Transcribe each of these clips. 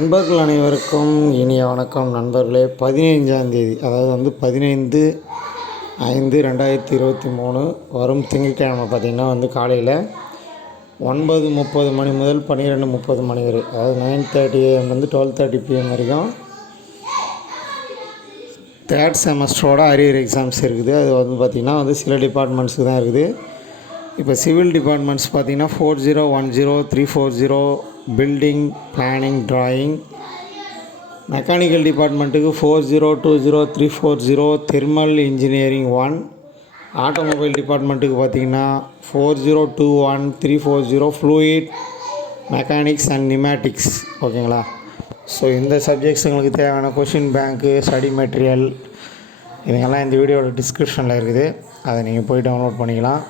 நண்பர்கள் அனைவருக்கும் இனிய வணக்கம் நண்பர்களே. 15ஆம் தேதி, அதாவது 15/5/2023 வரும் திங்கட்கிழமை பார்த்திங்கன்னா காலையில் 9:30 மணி முதல் 12:30 மணி வரை, அதாவது 9:30 AM 12:30 PM வரைக்கும் தேர்ட் செமஸ்டரோட அரியர் எக்ஸாம்ஸ் இருக்குது. அது பார்த்திங்கன்னா சில டிபார்ட்மெண்ட்ஸுக்கு தான் இருக்குது. இப்போ சிவில் டிபார்ட்மெண்ட்ஸ் பார்த்திங்கன்னா 4010 340 பில்டிங் பிளானிங் ட்ராயிங். மெக்கானிக்கல் டிபார்ட்மெண்ட்டுக்கு 4020 340 தெர்மல் இன்ஜினியரிங் 1. ஆட்டோமொபைல் டிபார்ட்மெண்ட்டுக்கு பார்த்திங்கன்னா 4021 340 ஃப்ளூயிட் மெக்கானிக்ஸ் அண்ட் நியூமேட்டிக்ஸ். ஓகேங்களா? ஸோ இந்த சப்ஜெக்ட்ஸுங்களுக்கு தேவையான கொஷின் பேங்க்கு, ஸ்டடி மெட்டீரியல் இதுங்கெல்லாம் இந்த வீடியோட டிஸ்கிரிப்ஷனில் இருக்குது. அதை நீங்கள் போய் டவுன்லோட் பண்ணிக்கலாம்.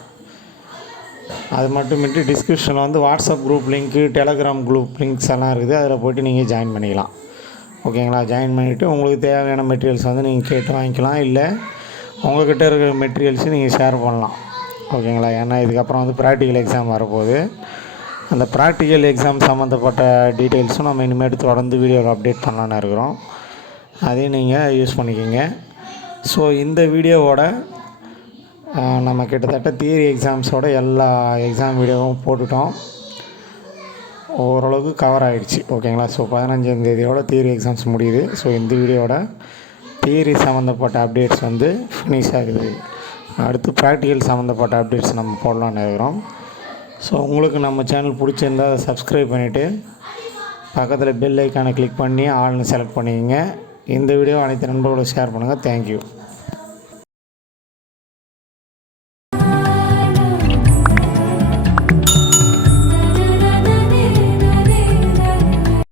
அது மட்டுமின்றி டிஸ்கிரிப்ஷனில் WhatsApp group link, Telegram group links எல்லாம் இருக்குது. அதில் போய்ட்டு நீங்கள் ஜாயின் பண்ணிக்கலாம். ஓகேங்களா? ஜாயின் பண்ணிவிட்டு உங்களுக்கு தேவையான மெட்டீரியல்ஸ் நீங்கள் கேட்டு வாங்கிக்கலாம். இல்லை உங்கள்கிட்ட இருக்கிற மெட்டீரியல்ஸு நீங்கள் ஷேர் பண்ணலாம். ஓகேங்களா? ஏன்னா இதுக்கப்புறம் ப்ராக்டிக்கல் எக்ஸாம் வரப்போகுது. அந்த ப்ராக்டிக்கல் எக்ஸாம் சம்மந்தப்பட்ட டீட்டெயில்ஸும் நம்ம இனிமேட்டு தொடர்ந்து வீடியோவில் அப்டேட் பண்ணலான்னு இருக்கிறோம். அதையும் நீங்கள் யூஸ் பண்ணிக்கோங்க. ஸோ இந்த வீடியோவோட நம்ம கிட்டத்தட்ட தியரி எக்ஸாம்ஸோட எல்லா எக்ஸாம் வீடியோவும் போட்டுட்டோம். ஓரளவுக்கு கவர் ஆகிடுச்சு. ஓகேங்களா? ஸோ 15ஆம் தேதியோட தியரி எக்ஸாம்ஸ் முடியுது. ஸோ இந்த வீடியோட தியரி சம்மந்தப்பட்ட அப்டேட்ஸ் ஃபினிஷ் ஆகுது. அடுத்து ப்ராக்டிக்கல் சம்மந்தப்பட்ட அப்டேட்ஸ் நம்ம போடலான்னு இருக்கிறோம். ஸோ உங்களுக்கு நம்ம சேனல் பிடிச்சிருந்தால் அதை சப்ஸ்கிரைப் பண்ணிவிட்டு பக்கத்தில் பெல் ஐக்கானை கிளிக் பண்ணி ஆல்னு செலக்ட் பண்ணிக்கோங்க. இந்த வீடியோ அனைத்து நண்பர்களோடு ஷேர் பண்ணுங்கள். தேங்க்யூ.